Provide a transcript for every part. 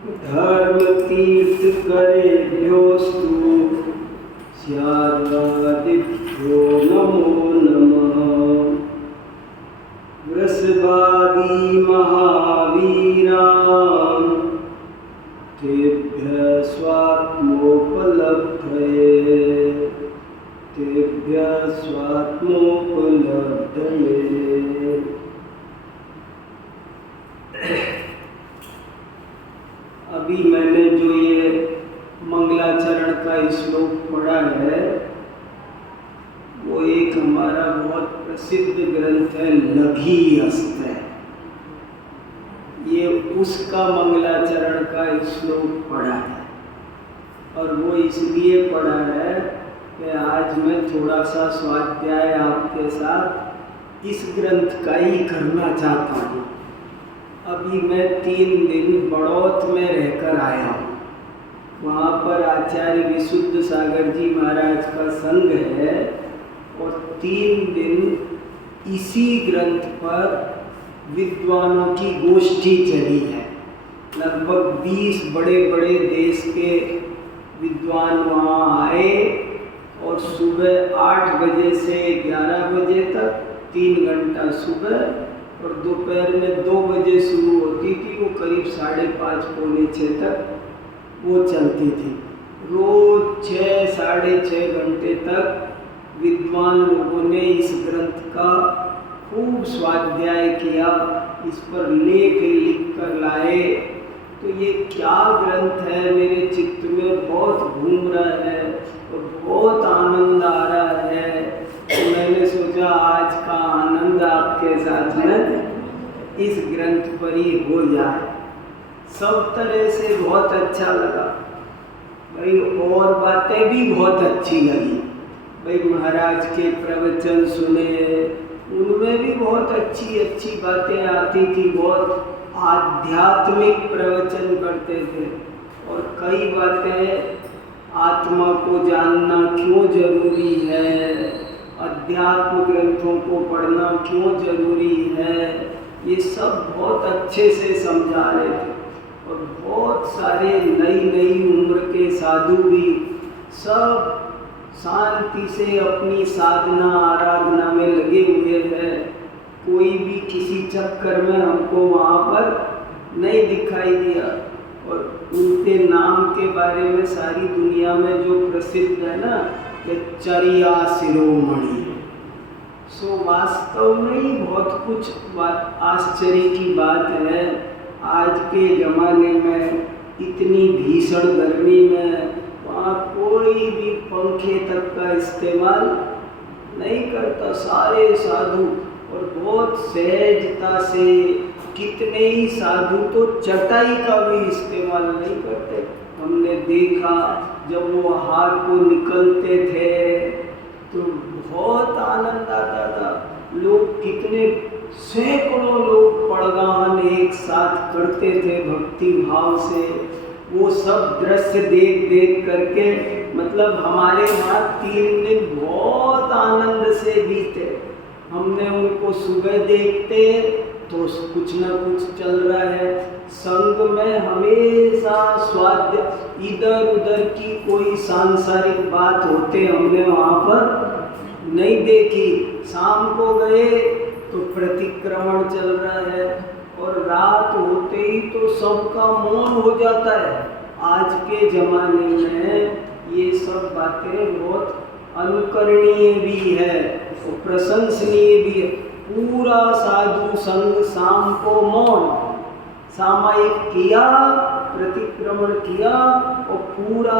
धर्म तीर्थ करेभ्योस्तु स्यादिभ्यो नमो नमः। वृषभादि महावीरान् तेभ्यः स्वात्मोपलब्धये। अभी मैंने जो ये मंगलाचरण का श्लोक पढ़ा है वो एक हमारा बहुत प्रसिद्ध ग्रंथ है लघीअस्त्र। ये उसका मंगलाचरण का श्लोक पढ़ा है और वो इसलिए पढ़ा है कि आज मैं थोड़ा सा स्वाध्याय आपके साथ इस ग्रंथ का ही करना चाहता हूँ। अभी मैं 3 दिन बड़ौत में रहकर आया हूँ। वहाँ पर आचार्य विशुद्ध सागर जी महाराज का संघ है और 3 दिन इसी ग्रंथ पर विद्वानों की गोष्ठी चली है। लगभग 20 बड़े बड़े देश के विद्वान वहाँ आए और सुबह 8 बजे से 11 बजे तक 3 घंटा सुबह और दोपहर में 2 बजे शुरू होती थी, वो करीब 5:30 पौने 6 तक वो चलती थी। रोज 6-6.5 घंटे तक विद्वान लोगों ने इस ग्रंथ का खूब स्वाध्याय किया, इस पर लेख लिख कर लाए। तो ये क्या ग्रंथ है मेरे चित्त में बहुत घूम रहा है और बहुत आनंद आ रहा है। तो मैंने सोचा आज का आनंद आपके साथ में इस ग्रंथ पर ही हो जाए। सब तरह से बहुत अच्छा लगा भाई, और बातें भी बहुत अच्छी लगी भाई। महाराज के प्रवचन सुने, उनमें भी बहुत अच्छी अच्छी बातें आती थी। बहुत आध्यात्मिक प्रवचन करते थे और कई बातें आत्मा को जानना क्यों जरूरी है, अध्यात्म ग्रंथों को पढ़ना क्यों जरूरी है, ये सब बहुत अच्छे से समझा रहे थे। और बहुत सारे नई उम्र के साधु भी सब शांति से अपनी साधना आराधना में लगे हुए हैं। कोई भी किसी चक्कर में हमको वहाँ पर नहीं दिखाई दिया। और उनके नाम के बारे में सारी दुनिया में जो प्रसिद्ध है ना कि चर्या शिरोमणि, सो वास्तव में ही बहुत कुछ आश्चर्य की बात है। आज के ज़माने में इतनी भीषण गर्मी में वहाँ कोई भी पंखे तक का इस्तेमाल नहीं करता, सारे साधु। और बहुत सहजता से कितने ही साधु तो चटाई का भी इस्तेमाल नहीं करते। हमने देखा जब वो हाथ को निकलते थे तो बहुत आनंद आता था। लोग कितने सैकड़ों लोग पड़गान एक साथ करते थे भक्ति भाव से। वो सब दृश्य देख देख करके मतलब हमारे वहाँ 3 दिन बहुत आनंद से बीते। हमने उनको सुबह देखते तो कुछ ना कुछ चल रहा है संग में, हमेशा स्वाध्याय, इधर उधर की कोई सांसारिक बात होते हमने वहाँ पर नहीं देखी। शाम को गए तो प्रतिक्रमण चल रहा है और रात होते ही तो सबका मौन हो जाता है। आज के ज़माने में ये सब बातें बहुत अनुकरणीय भी है और प्रशंसनीय भी है। पूरा साधु संघ शाम को मौन सामायिक किया, प्रतिक्रमण किया और पूरा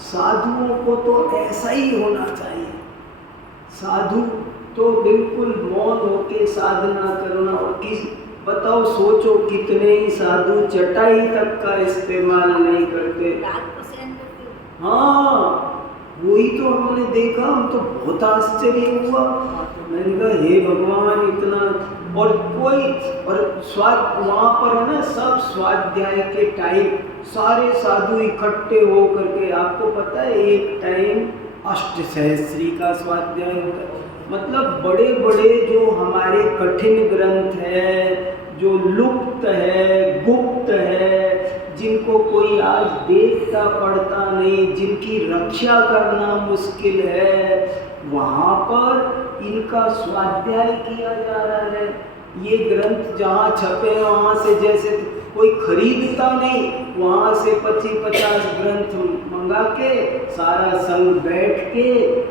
साधुओं को तो ऐसा ही होना चाहिए। साधु तो बिल्कुल मौन होके साधना करना। और बताओ सोचो कितने ही साधु चटाई तक का इस्तेमाल नहीं करते। हाँ वही तो हमने देखा, हम तो बहुत आश्चर्य हुआ। मैंने कहा हे भगवान इतना। और कोई और वहाँ पर है ना सब स्वाध्याय के टाइम सारे साधु इकट्ठे हो करके, आपको पता है एक टाइम अष्टसहस्री का स्वाध्याय होता है। मतलब बड़े बड़े जो हमारे कठिन ग्रंथ है, जो लुप्त है, गुप्त है, जिन आज देखता पढ़ता नहीं, जिनकी रक्षा करना मुश्किल है, वहाँ पर इनका स्वाध्याय किया जा रहा है। ये ग्रंथ जहाँ छपे हैं वहाँ से जैसे कोई खरीदता नहीं, वहाँ से 25-50 ग्रंथ मंगा के सारा संग बैठ के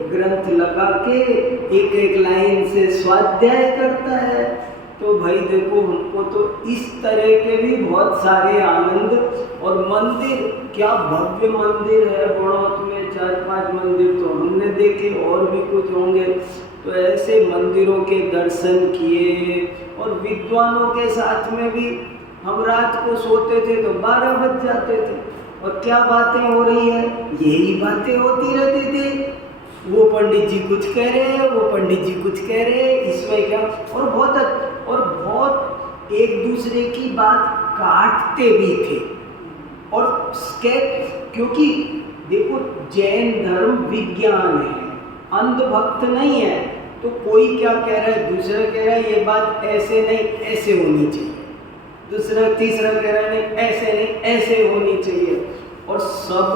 ग्रंथ लगा के एक एक लाइन से स्वाध्याय करता है। तो भाई देखो, हमको तो इस तरह के भी बहुत सारे आनंद। और मंदिर, क्या भव्य मंदिर है बड़ौत में, 4-5 मंदिर तो हमने देखे, और भी कुछ होंगे। तो ऐसे मंदिरों के दर्शन किए, और विद्वानों के साथ में भी हम रात को सोते थे तो 12 बज जाते थे, और क्या बातें हो रही है, यही बातें होती रहती थी। वो पंडित जी कुछ कह रहे हैं, वो पंडित जी कुछ कह रहे हैं, इसमें क्या, और बहुत एक दूसरे की बात काटते भी थे। और क्योंकि देखो, जैन धर्म विज्ञान है, अंधभक्त नहीं है। तो कोई क्या कह रहा है, दूसरा कह रहा है ये बात ऐसे नहीं ऐसे होनी चाहिए, दूसरा तीसरा कह रहा है नहीं ऐसे नहीं ऐसे होनी चाहिए। और सब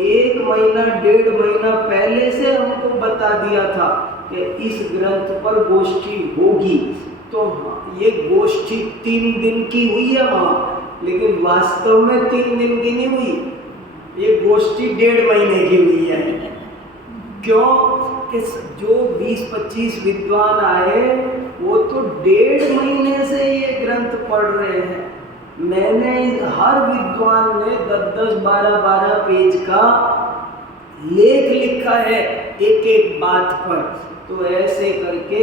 1 महीना 1.5 महीना पहले से हमको बता दिया था कि इस ग्रंथ पर गोष्ठी होगी। तो ये गोष्ठी 3 दिन की हुई है वहाँ, लेकिन वास्तव में 3 दिन की नहीं हुई, ये गोष्ठी 1.5 महीने की हुई है। क्यों कि जो 20-25 विद्वान आए वो तो 1.5 महीने से ये ग्रंथ पढ़ रहे हैं। मैंने हर विद्वान ने 10-10, 12-12 पेज का लेख लिखा है एक एक बात पर। तो ऐसे करके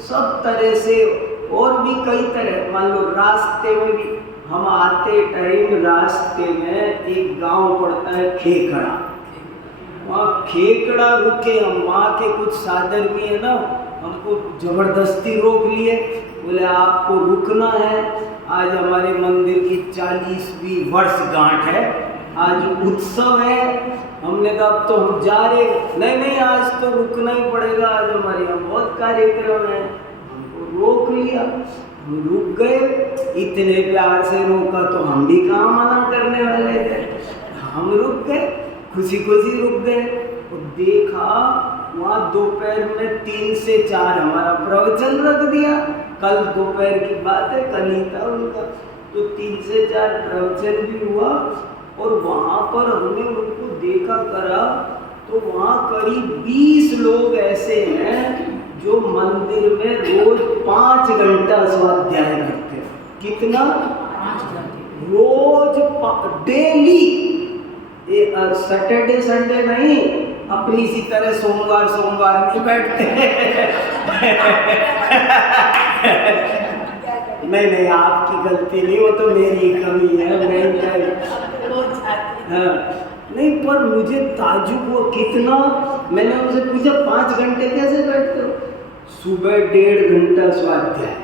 सब तरह से, और भी कई तरह, मान लो रास्ते में भी हम आते टाइम, रास्ते में एक गांव पड़ता है खेकड़ा, वहाँ खेकड़ा रुके, हम वहाँ के कुछ साधर भी है ना, हमको जबरदस्ती रोक लिए, बोले आपको रुकना है, आज हमारे मंदिर की 40वीं वर्षगांठ है, आज उत्सव है। हमने कहा अब तो हम जा रहे, नहीं आज तो रुकना ही पड़ेगा, आज हमारे यहाँ बहुत कार्यक्रम है। हमको रोक लिया, हम रुक गए, इतने प्यार से रोका तो हम भी कहाँ मना करने वाले थे, हम रुक गए, खुशी खुशी रुक गए। और देखा वहाँ दोपहर में 3 से 4 हमारा प्रवचन रख दिया, कल दोपहर की बात है, कल ही था उनका। तो 3 से 4 प्रवचन भी हुआ, और वहाँ पर हमने उनको देखा करा, तो वहाँ करीब 20 लोग ऐसे हैं जो मंदिर में रोज 5 घंटा स्वाध्याय करते हैं। कितना? 5 घंटे रोज, डेली। सैटरडे संडे नहीं, अपनी सी तरह सोमवार नहीं बैठते नहीं आपकी गलती नहीं, वो तो मेरी कमी है, हाँ नहीं, पर मुझे ताज्जुब हुआ कितना। मैंने उनसे पूछा 5 घंटे कैसे बैठते हो? सुबह 1.5 घंटा स्वाध्याय,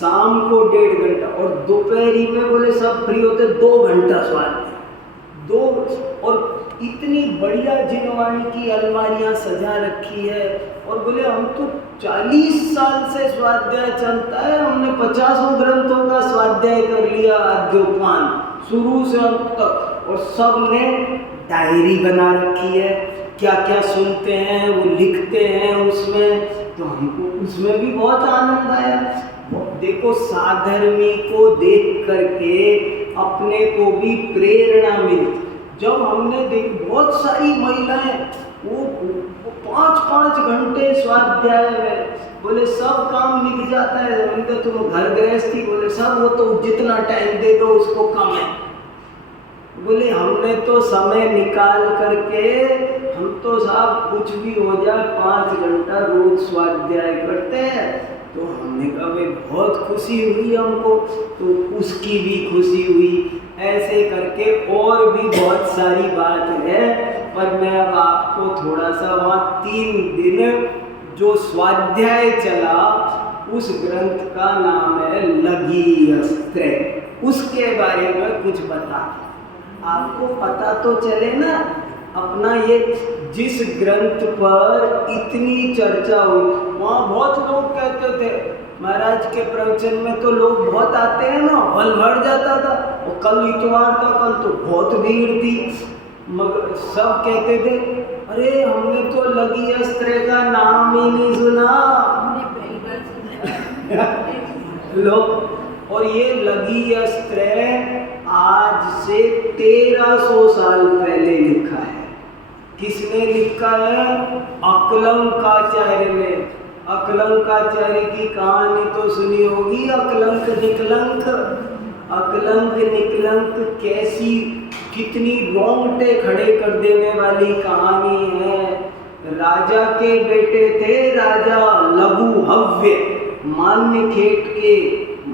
शाम को 1.5 घंटा, और दोपहरी में बोले सब फ्री होते 2 घंटा स्वाध्याय। और इतनी बढ़िया जिनवाणी की अलमारियां सजा रखी है, और बोले हम तो 40 साल से स्वाध्याय चलता है, हमने 50 ग्रंथों का स्वाध्याय कर लिया आद्योपान शुरू से अंत तक, और सब ने डायरी बना रखी है, क्या क्या सुनते हैं वो लिखते हैं उसमें। तो हमको उसमें भी बहुत आनंद आया। देखो, साधर्मी को देख करके अपने को भी प्रेरणा मिलती। जब हमने देख बहुत सारी महिलाएं वो 5-5 घंटे स्वाध्याय में, बोले सब काम निक जाता है, उनका तुम घर गृहस्थी, बोले सब वो तो जितना टाइम दे दो उसको कम है। बोले हमने तो समय निकाल करके, हम तो साहब कुछ भी हो जाए 5 घंटा रोज स्वाध्याय करते हैं। तो हमने कहा भाई बहुत खुशी हुई हमको, तो उसकी भी खुशी हुई। ऐसे करके और भी बहुत सारी बात है, पर मैं अब आपको थोड़ा सा वहाँ 3 दिन जो स्वाध्याय चला, उस ग्रंथ का नाम है लघी अस्त्र, उसके बारे में कुछ बता, आपको पता तो चले ना। अपना ये जिस ग्रंथ पर इतनी चर्चा हुई, वहाँ बहुत लोग कहते थे महाराज के प्रवचन में तो लोग बहुत आते हैं ना, हॉल भर जाता था। और कल इतवार था, कल तो बहुत भीड़ थी। मगर सब कहते थे अरे हमने तो लगी अस्त्र का नाम ही नहीं सुना। लोग, और ये लगी अस्त्र आज से 1300 साल पहले लिखा है। किसने लिखा है? अकलंकाचार्य ने। अकलंकाचार्य की कहानी तो सुनी होगी, अकलंक निकलंक। अकलंक निकलंक कैसी, कितनी रोंगटे खड़े कर देने वाली कहानी है। राजा के बेटे थे, राजा लघुहव्य, मान्यखेड़ के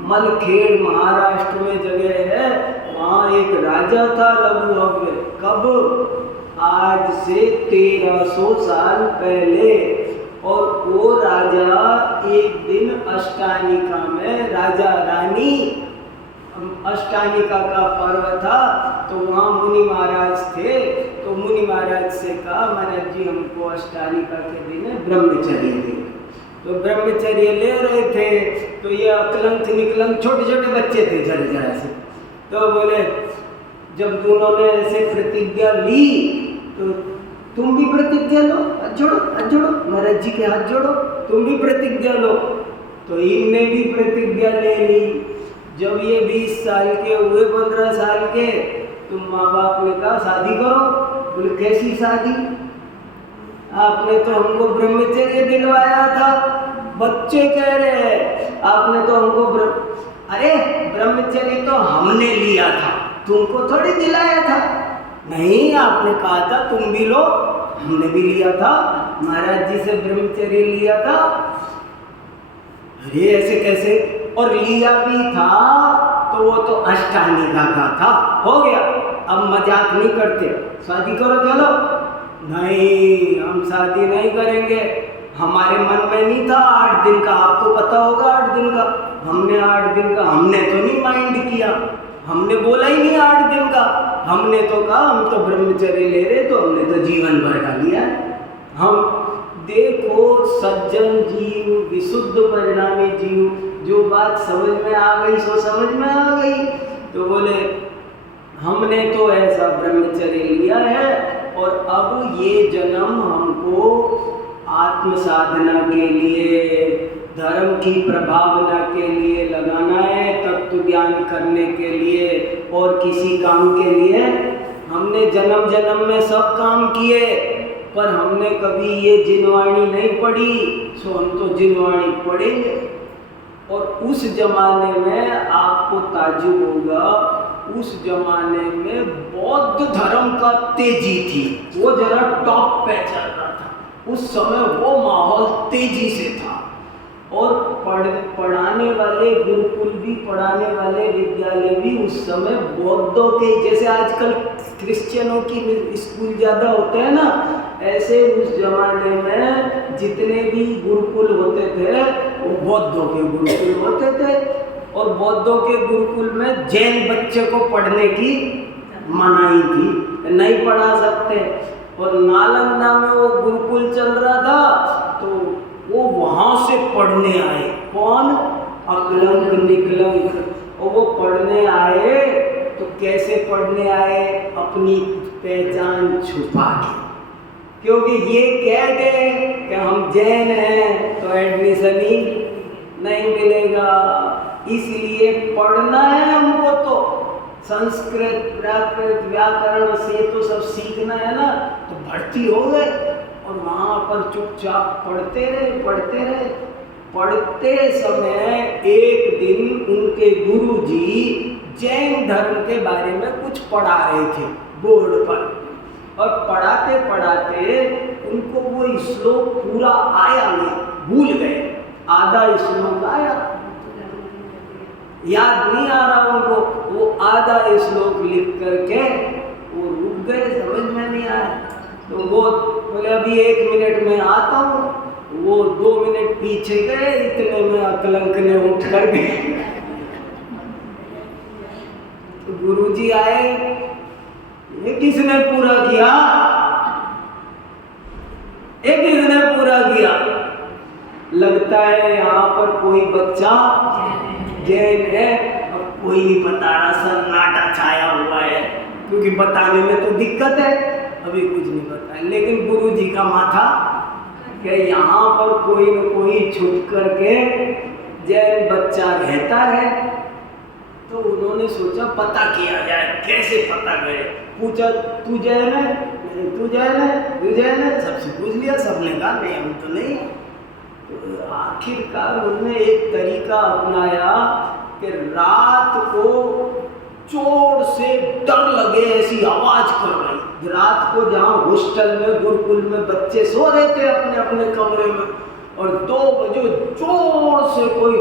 मलखेड़ महाराष्ट्र में जगह है, वहाँ एक राजा था लघुहव्य। कब? आज से 1300 साल पहले। और वो राजा एक दिन अष्टानिका में, राजा रानी, अष्टानिका का पर्व था, तो वहाँ मुनि महाराज थे। तो मुनि महाराज से कहा महाराज जी हमको अष्टानिका के दिन ब्रह्मचर्य दे। तो ब्रह्मचर्य ले रहे थे, तो ये अकलंक निकलंक छोटे छोटे बच्चे थे जरा से। तो बोले, जब दोनों ने ऐसे प्रतिज्ञा ली तो तुम भी प्रतिज्ञा लो, हाथ जोड़ो, महाराज जी के हाथ जोड़ो, तुम भी प्रतिज्ञा लो। तो इनने भी प्रतिज्ञा ले ली। जब ये 20 साल के हुए, 15 साल के, तो माँ बाप ने कहा शादी करो। बोले कैसी शादी? आपने तो हमको ब्रह्मचर्य दिलवाया था। बच्चे कह रहे हैं आपने तो हमको अरे ब्रह्मचर्य तो हमने लिया था, तुमको थोड़ी दिलाया था। नहीं, आपने कहा था तुम भी लो, हमने भी लिया था, महाराज जी से ब्रह्मचर्य लिया था। अरे ऐसे कैसे? और लिया भी था तो वो तो अष्टानिका का था, हो गया, अब मजाक नहीं करते, शादी करो चलो। नहीं, हम शादी नहीं करेंगे, हमारे मन में नहीं था 8 दिन का, आपको पता होगा 8 दिन का। हमने 8 दिन का, हमने तो नहीं माइंड किया, हमने बोला ही नहीं 8 दिन का। हमने तो कहा हम तो ब्रह्मचर्य ले रहे, तो हमने तो जीवन भर का लिया। हम देखो सज्जन जीव, विशुद्ध परिणामी जीव, जो बात समझ में आ गई सो समझ में आ गई। तो बोले हमने तो ऐसा ब्रह्मचर्य लिया है और अब ये जन्म हमको आत्म साधना के लिए, धर्म की प्रभावना के लिए लगाना है, तत्व ज्ञान करने के लिए और किसी काम के लिए। हमने जन्म जन्म में सब काम किए, पर हमने कभी ये जिनवाणी नहीं पढ़ी, सो हम तो जिनवाणी पढ़ेंगे। और उस जमाने में आपको ताज्जुब होगा, उस जमाने में बौद्ध धर्म का तेजी थी, वो जरा टॉप पे चल रहा था। उस समय वो माहौल तेजी से था और पढ़ाने वाले गुरुकुल भी, पढ़ाने वाले विद्यालय भी उस समय बौद्धों के, जैसे आजकल क्रिश्चियनों की स्कूल ज़्यादा होते हैं ना, ऐसे उस जमाने में जितने भी गुरुकुल होते थे वो बौद्धों के गुरुकुल होते थे। और बौद्धों के गुरुकुल में जैन बच्चे को पढ़ने की मनाही थी, नहीं पढ़ा सकते। और नालंदा में वो गुरुकुल चल रहा था, तो वो वहाँ से पढ़ने आए। कौन? अकलंक निकलंक। और वो पढ़ने आए तो कैसे पढ़ने आए? अपनी पहचान छुपा के, क्योंकि ये कह दे कि हम जैन हैं तो एडमिशन ही नहीं मिलेगा। इसलिए पढ़ना है हमको, तो संस्कृत, प्राकृत, व्याकरण से तो सब सीखना है ना, तो भर्ती हो गए और वहाँ पर चुपचाप पढ़ते रहे। पढ़ते समय एक दिन उनके गुरुजी जैन धर्म के बारे में कुछ पढ़ा रहे थे बोर्ड पर, और पढ़ाते पढ़ाते उनको वो श्लोक पूरा आया नहीं, भूल गए, आधा श्लोक आया, याद नहीं आ रहा उनको। वो आधा श्लोक लिख करके वो रुक गए, समझ में नहीं आया। तो वो बोले अभी 1 मिनट में आता हूँ। वो 2 मिनट पीछे गए, इतने में अकलंक ने उठ कर गए। तो गुरुजी आए, ये किसने पूरा किया? ये किसने पूरा किया? लगता है यहाँ पर कोई बच्चा जैन है। अब कोई नहीं बता रहा, सन्नाटा छाया हुआ है, क्योंकि बताने में तो दिक्कत है, अभी कुछ नहीं बताया। लेकिन गुरु जी का माथा कि यहाँ पर कोई न कोई छुप करके जैन बच्चा रहता है। तो उन्होंने सोचा पता किया जाए, कैसे पता करे। पूछा, तू जैन है? नहीं। तू जैन है? तू जैन है? सबसे पूछ लिया, सबने कहा नहीं हम तो नहीं। तो आखिरकार उन्होंने एक तरीका अपनाया कि रात को जोर से डर लगे ऐसी आवाज कर रही। रात को जहाँ हॉस्टल में, गुरुकुल में बच्चे सो रहे थे अपने अपने कमरे में, और 2 बजे जोर से कोई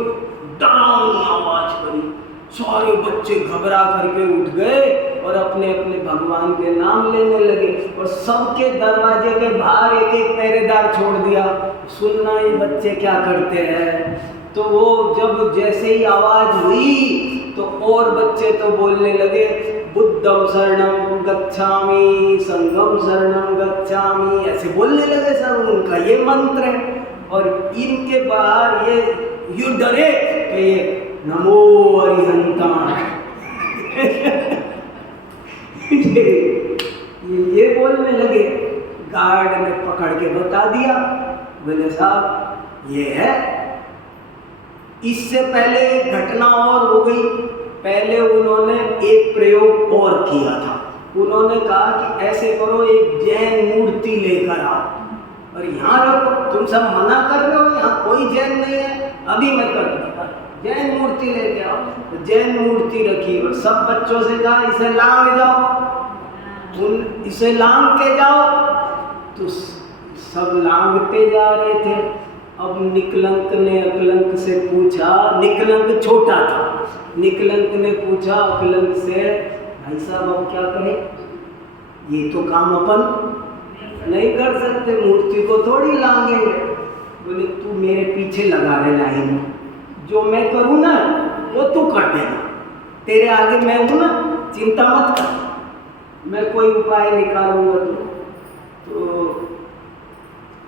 डरावनी आवाज करी। सारे बच्चे घबरा करके उठ गए और अपने अपने भगवान के नाम लेने लगे, और सबके दरवाजे के बाहर एक एक पहरेदार छोड़ दिया। सुनना ही बच्चे क्या करते हैं। तो वो जब जैसे ही आवाज हुई तो और बच्चे तो बोलने लगे, बुद्धम शरणम गच्छामि, संघम शरणम गच्छामि, ऐसे बोलने लगे सब। उनका ये मंत्र है। और इनके बाहर ये डरे कि ये नमो अरिहंताण ये बोलने लगे। गार्ड ने पकड़ के बता दिया, बोले साहब ये है। इससे पहले एक घटना और हो गई। पहले उन्होंने एक प्रयोग और किया था। उन्होंने कहा कि ऐसे करो, एक जैन मूर्ति लेकर आओ और यहाँ रखो। तुम सब मना कर रहे हो, यहाँ कोई जैन नहीं है, अभी मैं कर दूंगा, जैन मूर्ति लेके आओ। तो जैन मूर्ति रखी और सब बच्चों से कहा इसे लांग जाओ, इसे लांग के जाओ। तो सब लांगते जा रहे थे। अब निकलंक ने अकलंक से पूछा, निकलंक छोटा था, निकलंक ने पूछा अकलंक से, भाई साहब अब क्या करें, ये तो काम अपन नहीं कर सकते, मूर्ति को थोड़ी लांगेंगे। बोले तू मेरे पीछे लगा रहे लाइन में, जो मैं करूँ ना वो तू कर देना, तेरे आगे मैं हूँ ना, चिंता मत कर, मैं कोई उपाय निकालूंगा। तो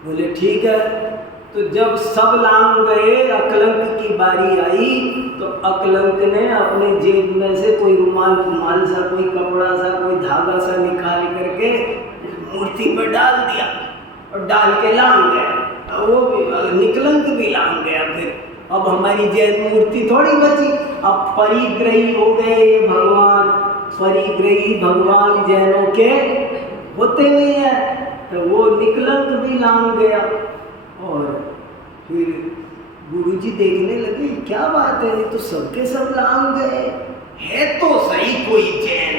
बोले ठीक है। तो जब सब लांग गए, अकलंक की बारी आई, तो अकलंक ने अपने जेब में से कोई रुमाल सा, कोई कपड़ा सा, कोई धागा सा निकाल करके मूर्ति पर डाल दिया और डाल के लांग गया। वो निकलंक भी लांग गया। फिर अब हमारी जैन मूर्ति थोड़ी बची। अब परिग्रही हो गए ये भगवान। परिग्रही भगवान जैनों के होते नहीं है। तो वो निकलंक भी लांग गया। और फिर गुरुजी देखने लगे क्या बात है, ये तो सबके सब लांग गए, है तो सही कोई जैन,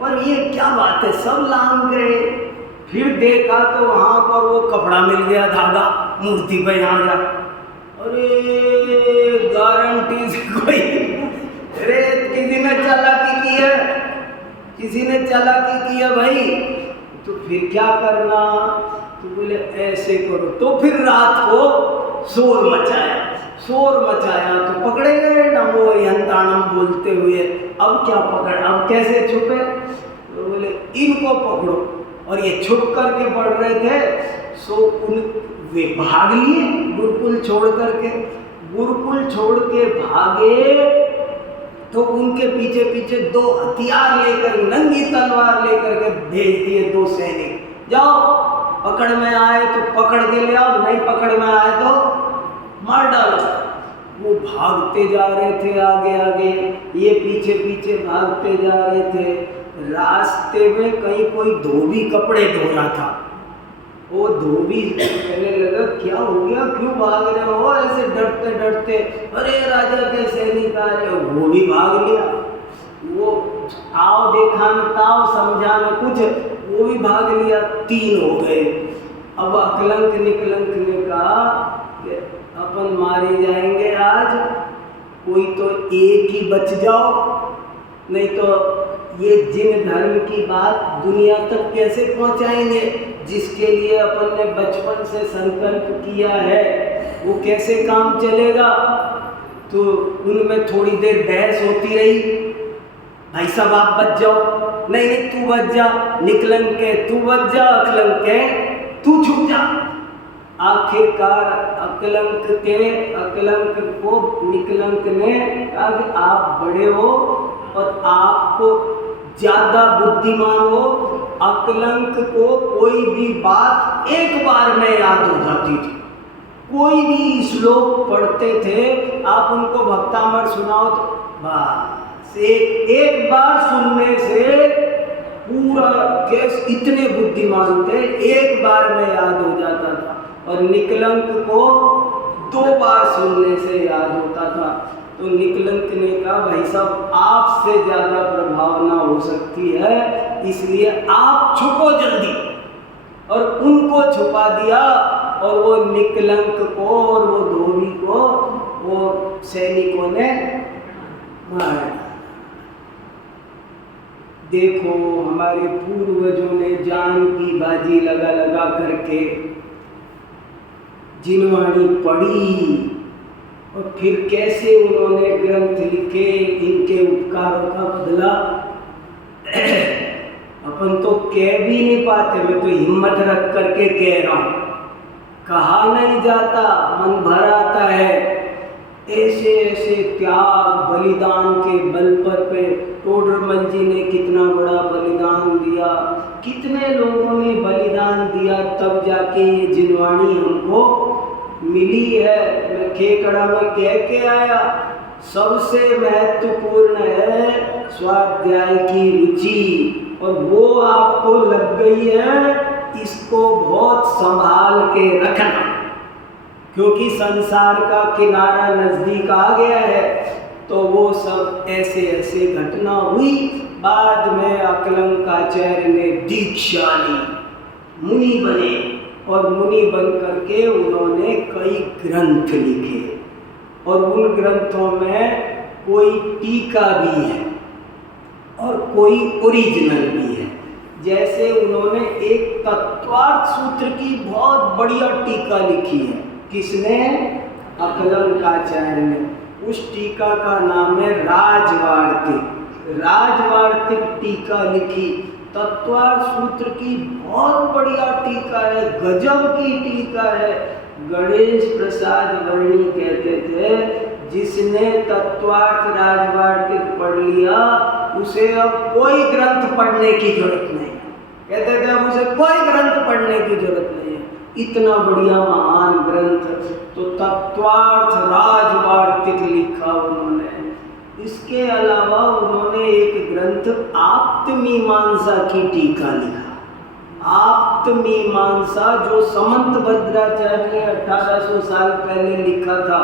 पर ये क्या बात है, सब लांग गए। फिर देखा तो वहाँ पर वो कपड़ा मिल गया, धागा मूर्ति पे यहाँ जा। अरे गारंटी से कोई, अरे किसी ने चालाकी की है, किसी ने चालाकी की है भाई। तो फिर क्या करना? तो बोले ऐसे करो। तो फिर रात को शोर मचाया तो पकड़े गए नमो अरिहंताणम बोलते हुए। अब क्या पकड़, अब कैसे छुपे? तो बोले इनको पकड़ो। और ये छुप करके पढ़ रहे थे, सो वे भाग लिए गुरुकुल छोड़ करके। गुरुकुल छोड़ के भागे तो उनके पीछे पीछे 2 हथियार लेकर, नंगी तलवार लेकर के भेज दिए 2 सैनिक, जाओ पकड़ में आए तो पकड़ के ले आओ, नहीं पकड़ में आए तो मार डालो। वो भागते जा रहे थे आगे आगे, ये पीछे पीछे भागते जा रहे थे। रास्ते में कहीं कोई धोबी कपड़े धो रहा था। वो धोबी कहने लगा क्या हो गया, क्यों भाग रहे हो ऐसे डरते डरते? अरे राजा के सैनिक आ रहे हो। वो भी भाग लिया। वो आओ देखा न ताओ समझा न कुछ, वो भी भाग लिया। 3 हो गए। अब अकलंक निकलंक ने कहा कि अपन मारे जाएंगे आज, कोई तो एक ही बच जाओ, नहीं तो ये जिन धर्म की बात दुनिया तक कैसे पहुंचाएंगे, जिसके लिए अपन ने बचपन से संकल्प किया है, वो कैसे काम चलेगा? तो उनमें थोड़ी देर बहस होती रही। भाई साहब आप बच जाओ, नहीं नहीं तू बच जा, निकलंक के तू बच जा, अकलंक के तू छुप जा। आखिरकार अकलंक को निकलंक ने कहा कि आप बड़े हो और आपको ज्यादा बुद्धिमान हो। अकलंक को कोई भी बात एक बार में याद हो जाती थी। कोई भी श्लोक पढ़ते थे, आप उनको भक्तामृत सुनाओ तो बस एक बार सुनने से पूरा केस, इतने बुद्धिमान थे, एक बार में याद हो जाता था। और निकलंक को 2 बार सुनने से याद होता था। तो निकलंक ने कहा भाई साहब आपसे ज़्यादा प्रभावना हो सकती है, इसलिए आप छुपो जल्दी। और उनको छुपा दिया और वो निकलंक को और वो धोबी को वो सैनिकों ने मार। देखो हमारे पूर्वजों ने जान की बाजी लगा लगा करके जिनवाणी पढ़ी और फिर कैसे उन्होंने ग्रंथ लिखे, इनके उपकारों का बदला अपन तो कह भी नहीं पाते। मैं तो हिम्मत रख करके कह रहा हूँ, कहा नहीं जाता, मन भर आता है। ऐसे ऐसे त्याग बलिदान के बल पर पे टोडरमल जी ने कितना बड़ा बलिदान दिया, कितने लोगों ने बलिदान दिया, तब जाके ये जिनवाणी हमको मिली है। मैं खेकड़ा में कह के आया, सबसे महत्वपूर्ण है स्वाध्याय की रुचि, और वो आपको लग गई है, इसको बहुत संभाल के रखना, क्योंकि संसार का किनारा नजदीक आ गया है। तो वो सब ऐसे ऐसे घटना हुई। बाद में अकलंकाचार्य ने दीक्षा ली, मुनि बने, और मुनि बन करके उन्होंने कई ग्रंथ लिखे, और उन ग्रंथों में कोई टीका भी है और कोई ओरिजिनल भी है। जैसे उन्होंने एक तत्वार्थ सूत्र की बहुत बढ़िया टीका लिखी है। किसने? अकलंकाचार्य ने। उस टीका का नाम है राजवार्तिक। राजवार्तिक टीका लिखी। तत्वार्थ सूत्र की बहुत बढ़िया टीका है, गजब की टीका है। गणेश प्रसाद वर्णी कहते थे, जिसने तत्वार्थ राजवार्तिक पढ़ लिया उसे अब कोई ग्रंथ पढ़ने की जरूरत नहीं है। कहते थे अब उसे कोई ग्रंथ पढ़ने की जरूरत नहीं है, इतना बढ़िया महान ग्रंथ। तो तत्वार्थ राजवार्तिक लिखा उन्होंने। इसके अलावा उन्होंने एक ग्रंथ आप्तमीमांसा की टीका लिखा। आप्तमीमांसा जो समंत भद्राचार्य ने 1800 साल पहले लिखा था,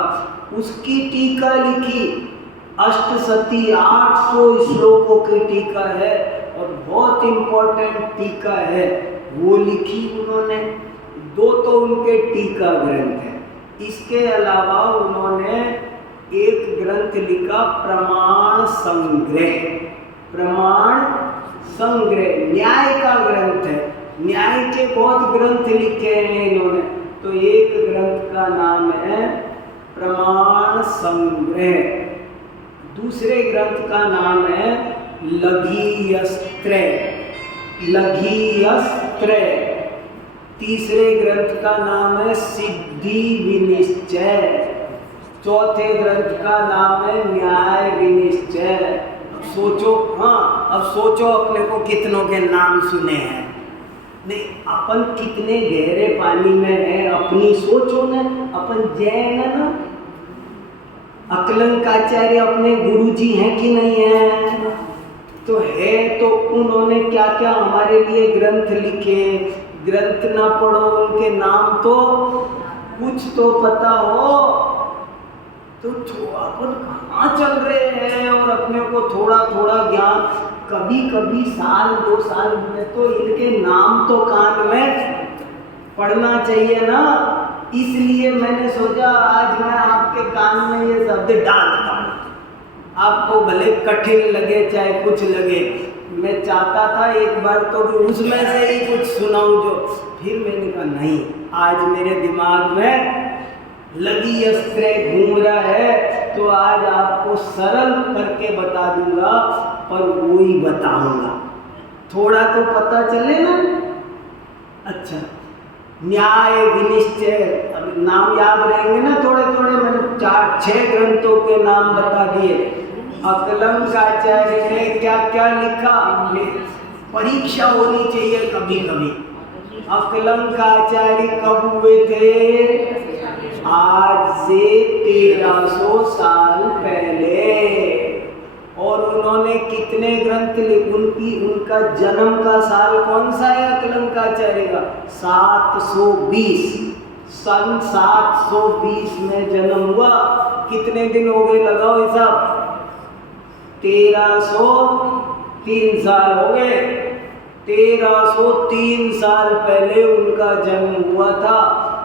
उसकी टीका लिखी। अष्टशती 800 श्लोकों की टीका है और बहुत इम्पोर्टेंट टीका है, वो लिखी उन्होंने। 2 तो उनके टीका ग्रंथ हैं। इसके अलावा उन्होंने एक ग्रंथ लिखा प्रमाण संग्रह। प्रमाण संग्रह न्याय का ग्रंथ है। न्याय के बहुत ग्रंथ लिखे हैं इन्होंने। तो एक ग्रंथ का नाम है प्रमाण संग्रह, दूसरे ग्रंथ का नाम है लघियस्त्रय। तीसरे ग्रंथ का नाम है सिद्धि विनिश्चय। चौथे ग्रंथ का नाम है न्याय विनिश्चय। अब सोचो, अब सोचो अपने को कितनों के नाम सुने हैं। नहीं, अपन कितने गहरे पानी में है, अपनी सोचो ना। अपन जैन है ना, अकलंकाचार्य अपने गुरुजी हैं कि नहीं है? तो है। तो उन्होंने क्या क्या हमारे लिए ग्रंथ लिखे। ग्रंथ ना पढ़ो, उनके नाम तो कुछ तो पता हो। तो अपन कहाँ चल रहे हैं और अपने को थोड़ा थोड़ा ज्ञान, कभी कभी साल 2 साल में तो इनके नाम तो कान में पढ़ना चाहिए ना। इसलिए मैंने सोचा आज मैं आपके कान में ये शब्द डालता हूँ, आपको भले कठिन लगे चाहे कुछ लगे। मैं चाहता था एक बार तो उसमें से ही कुछ सुनाऊं जो, फिर मैंने कहा नहीं, आज मेरे दिमाग में लगी अस्त्र घूम रहा है, तो आज आपको सरल करके बता दूंगा, पर वो ही बताऊंगा, थोड़ा तो पता चले ना। अच्छा, न्याय विनिश्चय, अब नाम याद रहेंगे ना थोड़े थोड़े, मैंने 4-6 ग्रंथों के नाम बता दिए। अकलंकाचार्य ने क्या क्या लिखा, परीक्षा होनी चाहिए कभी कभी। अकलंकाचार्य कब हुए थे? आज से 1300 साल पहले। और उन्होंने कितने ग्रंथ लिखे? उनका जन्म का साल कौन सा है अकलंकाचार्य का? 720, सन 720 में जन्म हुआ। कितने दिन हो गए लगाओ हिसाब? 1303 साल हो गए। 1303 साल पहले उनका जन्म हुआ था।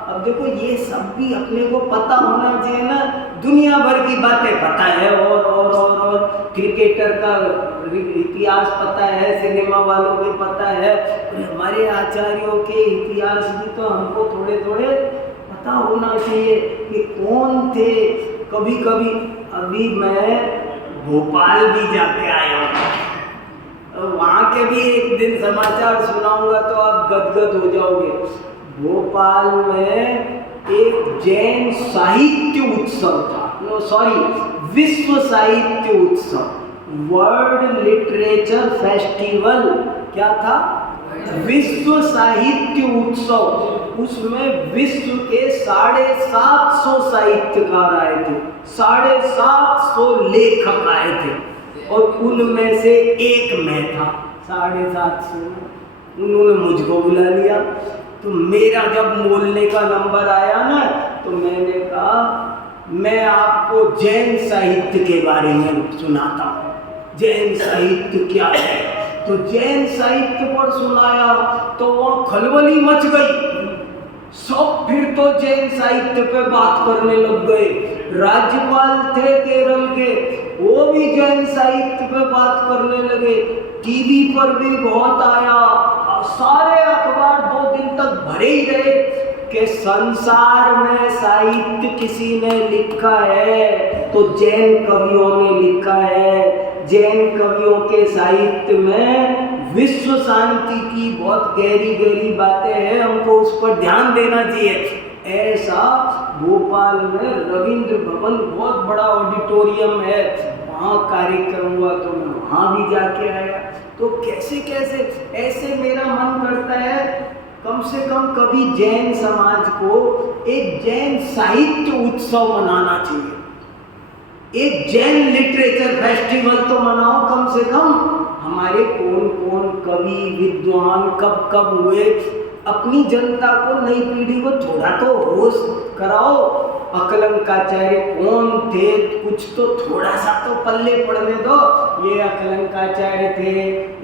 अब देखो ये सब भी अपने को पता होना चाहिए ना, दुनिया भर की बातें पता है और क्रिकेटर का इतिहास पता है, सिनेमा वालों के पता है, और हमारे आचार्यों के इतिहास भी तो हमको थोड़े थोड़े पता होना चाहिए कि कौन थे। कभी कभी अभी मैं भोपाल भी जाके आया हूँ, वहाँ के भी एक दिन समाचार सुनाऊंगा तो आप गदगद हो जाओगे। भोपाल में एक जैन साहित्य उत्सव था, विश्व साहित्य उत्सव, वर्ल्ड लिटरेचर फेस्टिवल। क्या था? विश्व साहित्य उत्सव। उसमें विश्व के 750 साहित्यकार आए थे, 750 लेखक आए थे, और उनमें से एक मैं था। 750 उन्होंने मुझको बुला लिया। तो मेरा जब बोलने का नंबर आया ना, तो मैंने कहा मैं आपको जैन साहित्य के बारे में सुनाता हूँ। जैन साहित्य क्या है? तो जैन साहित्य पर सुनाया तो वहाँ खलबली मच गई। सब फिर तो जैन साहित्य पे बात करने लग गए। राज्यपाल थे केरल के, वो भी जैन साहित्य पे बात करने लगे। टीवी पर भी बहुत आया, सारे अखबार 2 दिन तक भरे ही रहे कि संसार में साहित्य किसी ने लिखा है तो जैन कवियों ने लिखा है। जैन कवियों के साहित्य में विश्व शांति की बहुत गहरी गहरी बातें हैं, हमको उस पर ध्यान देना चाहिए। ऐसा भोपाल में रविंद्र भवन बहुत बड़ा ऑडिटोरियम है, वहाँ कार्यक्रम हुआ तो मैं वहाँ भी जाके आया। तो कैसे कैसे ऐसे मेरा मन करता है कम से कम कभी जैन समाज को एक जैन साहित्य उत्सव मनाना चाहिए। एक जैन लिटरेचर फेस्टिवल तो मनाओ कम से कम। हमारे कौन कौन कवि विद्वान कब कब हुए, अपनी जनता को, नई पीढ़ी को थोड़ा तो होश कराओ। अकलंकाचार्य कौन थे, कुछ तो थोड़ा सा तो पल्ले पड़ने दो। ये अकलंकाचार्य थे,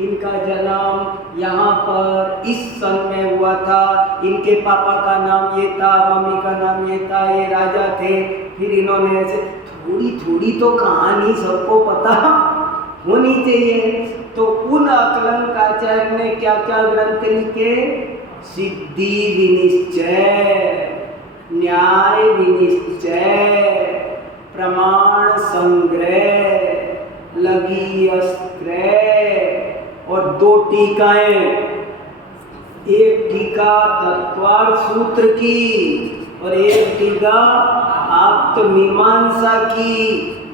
इनका जन्म यहाँ पर इस सन में हुआ था, इनके पापा का नाम ये था, मम्मी का नाम ये था, ये राजा थे, फिर इन्होंने ऐसे थोड़ी थोड़ी तो कहानी सबको पता होनी चाहिए। तो उन अकलंकाचार्य ने क्या क्या ग्रंथ लिखे? सिद्धि विनिश्चय, न्याय विनिश्चय, प्रमाण संग्रह, लघियस्त्रय, और 2 टीकाएं। एक टीका तत्वार्थ सूत्र की और एक टीका आप्तमीमांसा की।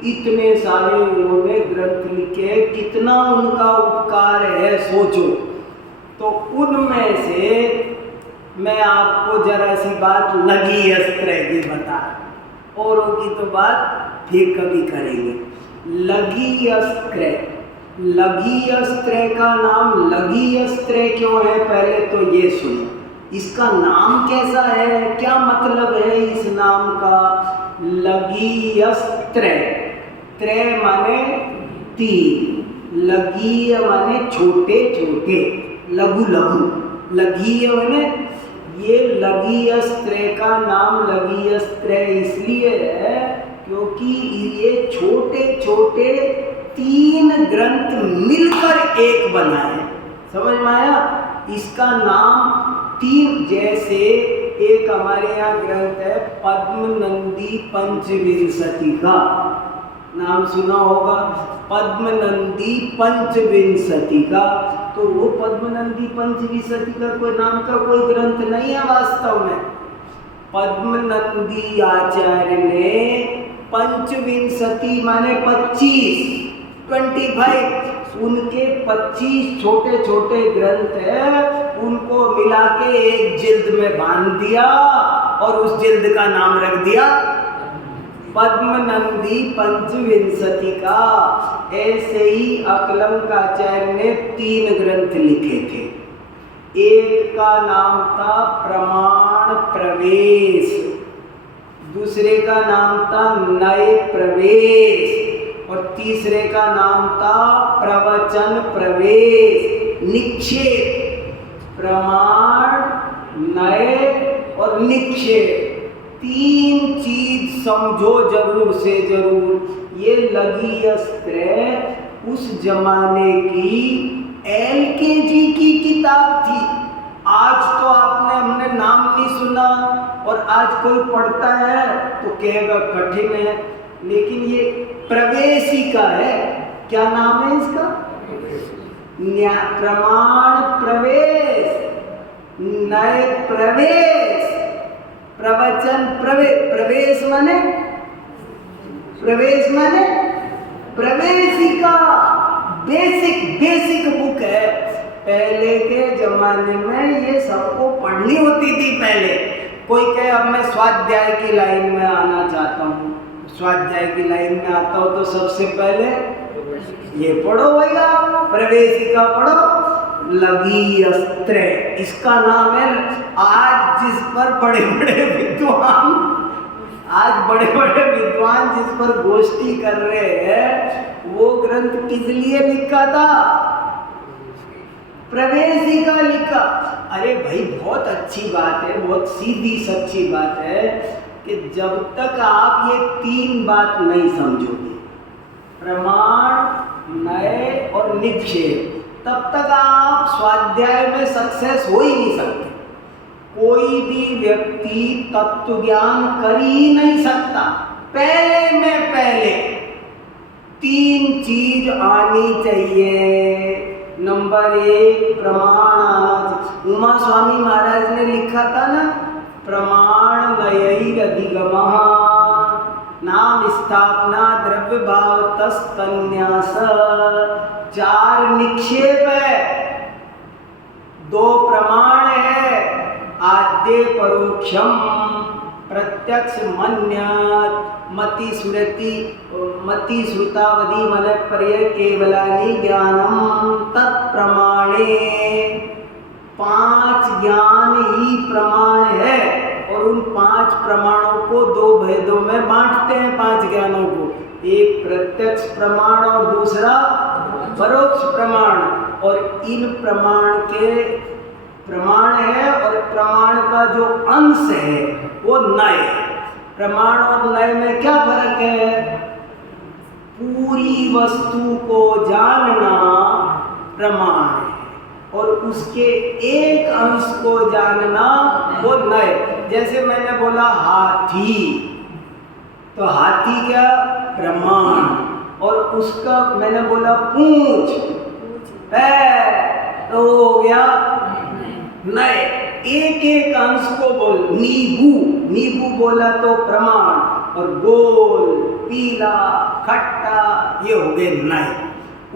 इतने सारे उन्होंने ग्रंथ लिखे, कितना उनका उपकार है सोचो। तो उनमें से मैं आपको जरा सी बात लघियस्त्रय की बता, औरों की तो बात फिर कभी करेंगे। लघियस्त्रय, लघियस्त्रय का नाम लघियस्त्रय क्यों है, पहले तो ये सुनो। इसका नाम कैसा है, क्या मतलब है इस नाम का? लघियस्त्रय, त्रय माने 3, लघीय माने छोटे छोटे, लघु लघु, लघीय माने ये लघियस्त्रय का नाम लघियस्त्रय इसलिए है क्योंकि ये छोटे छोटे 3 ग्रंथ मिलकर एक बना है। समझ में आया? इसका नाम 3, जैसे एक हमारे यहाँ ग्रंथ है पद्म नंदी पंचविंशति का, नाम सुना होगा, पद्मनंदी पंचविंशति का। तो वो पद्मनंदी पंचविंशति का कोई नाम का कोई ग्रंथ नहीं है वास्तव में। पद्मनंदी आचार्य ने पंचविंशति माने 25 उनके 25 छोटे छोटे ग्रंथ है, उनको मिला के एक जिल्द में बांध दिया और उस जिल्द का नाम रख दिया पद्मनंदी पंचविंशति का। ऐसे ही अकलंकाचार्य ने 3 ग्रंथ लिखे थे। एक का नाम था प्रमाण प्रवेश, दूसरे का नाम था नए प्रवेश और तीसरे का नाम था प्रवचन प्रवेश। निक्षेप, प्रमाण, नए और निक्षेप, 3 चीज समझो जरूर से जरूर। ये लघी अस्त्र उस जमाने की LKG की किताब थी। आज तो हमने नाम नहीं सुना और आज कोई पढ़ता है तो कहेगा कठिन है, लेकिन ये प्रवेशिका है। क्या नाम है इसका? प्रमाण प्रवेश, नए प्रवेश, प्रवचन प्रवेश। प्रवेश माने प्रवेशिका, बेसिक बुक है। पहले के जमाने में ये सबको पढ़नी होती थी। पहले कोई कहे अब मैं स्वाध्याय की लाइन में आना चाहता हूँ, स्वाध्याय की लाइन में आता हूँ तो सबसे पहले ये पढ़ो भैया, प्रवेशिका पढ़ो, लघी अस्त्र इसका नाम है। आज जिस पर बड़े बड़े विद्वान जिस पर गोष्ठी कर रहे हैं, वो ग्रंथ किस लिए लिखा था? प्रवेशिका लिखा। अरे भाई बहुत अच्छी बात है, बहुत सीधी सच्ची बात है कि जब तक आप ये 3 बात नहीं समझोगे, प्रमाण, नए और निक्षेप, तब तक आप स्वाध्याय में सक्सेस हो ही नहीं सकते। कोई भी व्यक्ति तत्व ज्ञान कर ही नहीं सकता। पहले 3 चीज आनी चाहिए। नंबर 1 प्रमाण आना चाहिए। उमा स्वामी महाराज ने लिखा था ना, प्रमाण नयैरधिगमः, नाम स्थापना द्रव्य भाव तस्तन्यास। 4 निक्षेप है, 2 प्रमाण है, आद्य परोक्षम, प्रत्यक्ष मन्यात्, मति श्रुतावधि मन पर्य केवलानि ज्ञानम तत्प्रमाणे। 5 ज्ञान ही प्रमाण है और उन 5 प्रमाणों को 2 भेदों में बांटते हैं। 5 ज्ञानों को, एक प्रत्यक्ष प्रमाण और दूसरा परोक्ष प्रमाण। और इन प्रमाण के प्रमाण है और प्रमाण का जो अंश है वो नय। प्रमाण और नय में क्या फर्क है? पूरी वस्तु को जानना प्रमाण है और उसके एक अंश को जानना वो नय। जैसे मैंने बोला हाथी, तो हाथी क्या? प्रमाण। और उसका मैंने बोला पूंछ, पैर, तो हो गया नए। एक अंश को बोल। नींबू बोला तो प्रमाण, और गोल, पीला, खट्टा, ये हो गए नए।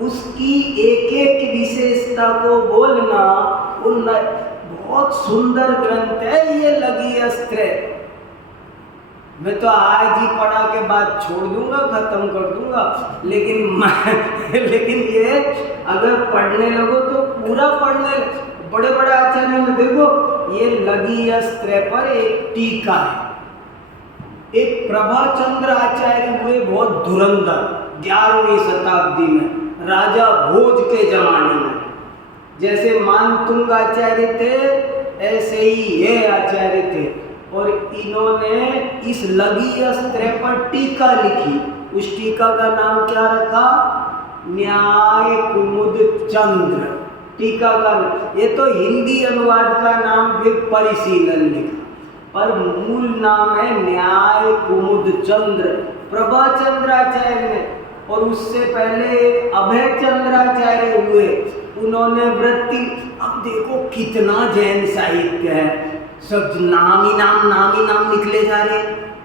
उसकी एक विशेषता को बोलना उन बहुत सुंदर ग्रंथ है ये लघी अस्त्र। मैं तो आज ही पढ़ा के बाद छोड़ दूंगा, खत्म कर दूंगा, लेकिन ये अगर पढ़ने लगो तो पूरा पढ़ने। बड़े बड़े आचार्य में देखो, ये लघी अस्त्र पर एक टीका है। एक प्रभाचंद्र आचार्य हुए बहुत धुरंधर 11वीं शताब्दी में, राजा भोज के जमाने में। जैसे मानतुंग आचार्य थे ऐसे ही ये आचार्य थे, और इन्होंने इस लघी अस्त्र पर टीका लिखी। उस टीका का नाम क्या रखा? न्याय कुमुद चंद्र। टीका का, ये तो हिंदी अनुवाद का नाम भी परिशीलन लिखा, पर मूल नाम है न्याय कुमुद चंद्र। प्रभाचंद्राचार्य ने, और उससे पहले अभय चंद्राचार्य हुए, उन्होंने वृत्ति। अब देखो कितना जैन साहित्य है, सब नाम ही नाम निकले जा रहे।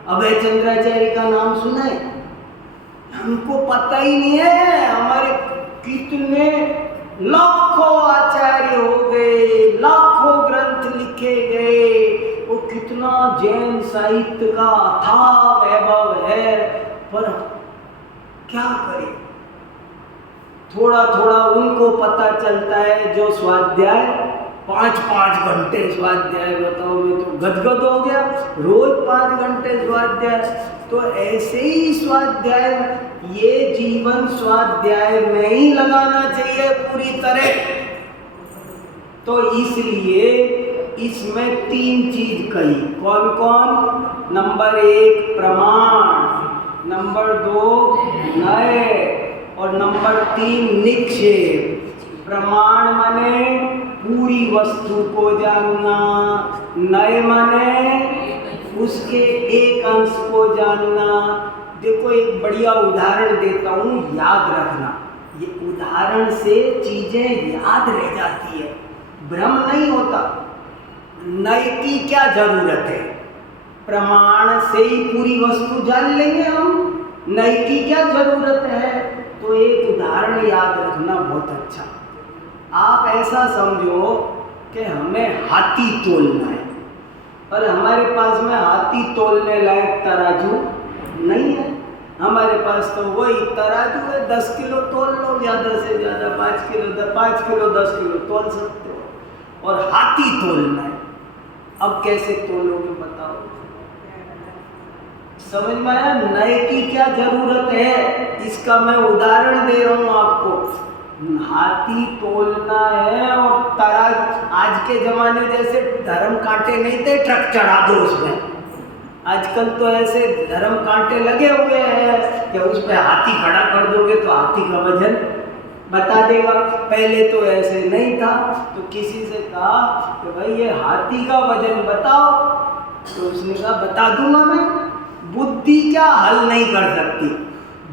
अभय चंद्राचार्य का नाम सुना है? हमको पता ही नहीं है। हमारे कितने लाखों आचार्य हो गए, लाखों ग्रंथ लिखे गए, वो कितना जैन साहित्य का अथाह वैभव है, पर क्या करें, थोड़ा थोड़ा उनको पता चलता है। जो स्वाध्याय 5-5 घंटे स्वाध्याय, बताओ, मैं तो गदगद हो गया, रोज 5 घंटे स्वाध्याय। तो ऐसे ही स्वाध्याय, ये जीवन स्वाध्याय में ही लगाना चाहिए पूरी तरह। तो इसलिए इसमें 3 चीज कही। कौन कौन? नंबर 1 प्रमाण, नंबर 2 नए, और नंबर 3 निक्षेप। प्रमाण माने पूरी वस्तु को जानना, नए माने उसके एक अंश को जानना। देखो एक बढ़िया उदाहरण देता हूँ, याद रखना। ये उदाहरण से चीजें याद रह जाती है, भ्रम नहीं होता। नए की क्या जरूरत है? प्रमाण से ही पूरी वस्तु जान लेंगे हम, नए की क्या जरूरत है? तो एक उदाहरण याद रखना बहुत अच्छा। आप ऐसा समझो कि हमें हाथी तोलना है, और हमारे पास में हाथी तोलने लायक तराजू नहीं है। हमारे पास तो वही तराजू है, 10 किलो तोल लो, ज़्यादा से ज़्यादा 5 किलो, 10 किलो तोल सकते हो, और हाथी तोलना है। अब कैसे तोलोगे बताओ? समझ में आया? नए की क्या जरूरत है, इसका मैं उदाहरण दे रहा हूँ आपको। हाथी तोलना है, और तराजू, आज के जमाने जैसे धर्म कांटे नहीं थे, ट्रक चढ़ा दो उसमें। आजकल तो ऐसे धर्म कांटे लगे हुए हैं कि उस पर हाथी खड़ा कर दोगे तो हाथी का वजन बता देगा। पहले तो ऐसे नहीं था। तो किसी से कहा कि भाई ये हाथी का वजन बताओ, तो उसने कहा बता दूंगा मैं। बुद्धि क्या हल नहीं कर सकती?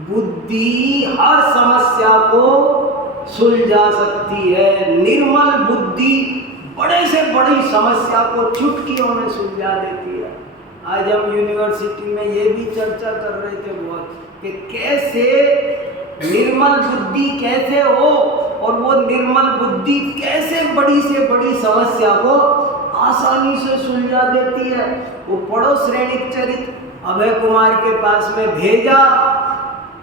बुद्धि हर समस्या को सुलझा सकती है। निर्मल बुद्धि बड़े से बड़ी समस्या को चुटकियों में सुलझा देती है। आज हम यूनिवर्सिटी में ये भी चर्चा कर रहे थे बहुत, कि कैसे निर्मल बुद्धि कैसे हो, और वो निर्मल बुद्धि कैसे बड़ी से बड़ी समस्या को आसानी से सुलझा देती है। वो पढ़ो श्रेणिक चरित्र, अभय कुमार के पास में भेजा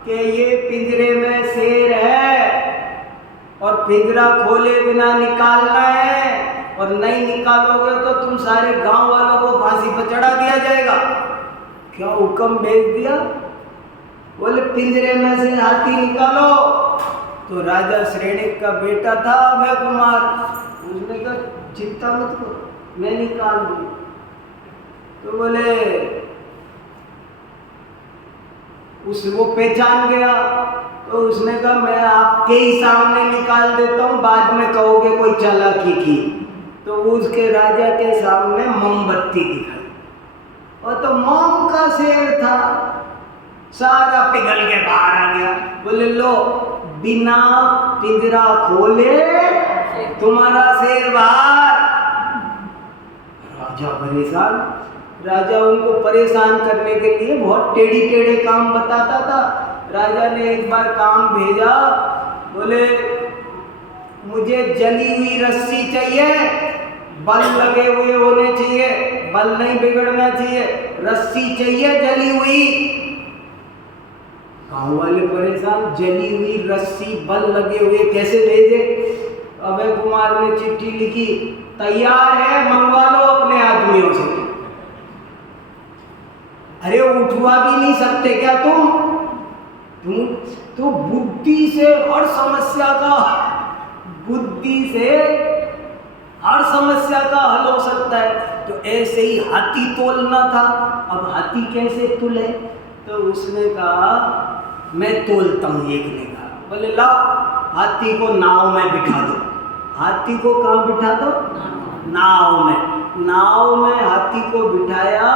कि ये पिंजरे में शेर है, और पिंजरा खोले बिना निकालना है, और नहीं निकालोगे तो तुम सारे गांव वालों को फांसी पर चढ़ा दिया जाएगा। क्या हुक्म भेज दिया? बोले पिंजरे में से हाथी निकालो। तो राजा श्रेणिक का बेटा था अभय कुमार, उसने कहा चिंता मत करो, मैं निकाल दूँ। तो बोले वो पहचान गया, तो उसने कहा मैं आपके ही सामने निकाल देता हूँ, बाद में कहोगे कोई चालाकी की। तो उसके राजा के सामने मोमबत्ती दिखाई, और तो मोम का शेर था, सारा पिघल के बाहर आ गया। बोले लो, बिना पिंजरा खोले तुम्हारा शेर बाहर। राजा परेशान। राजा उनको परेशान करने के लिए बहुत टेढ़ी टेढ़े काम बताता था। राजा ने एक बार काम भेजा, बोले मुझे जली हुई रस्सी चाहिए, बल लगे हुए होने चाहिए, बल नहीं बिगड़ना चाहिए, रस्सी चाहिए जली हुई। गाँव वाले परेशान, जली हुई रस्सी, बल लगे हुए कैसे भेजे? अभय कुमार ने चिट्ठी लिखी, तैयार है, मंगवा लो अपने आदमियों से। अरे उठवा भी नहीं सकते क्या तुम तो बुद्धि से हर समस्या का हल हो सकता है। तो ऐसे ही हाथी तोलना था। अब हाथी कैसे तुले? तो उसने कहा मैं तोलता हूँ। एक ने कहा, बोले लाओ हाथी को नाव में बिठा दो। हाथी को कहाँ बिठा दो? नाव में। नाव में हाथी को बिठाया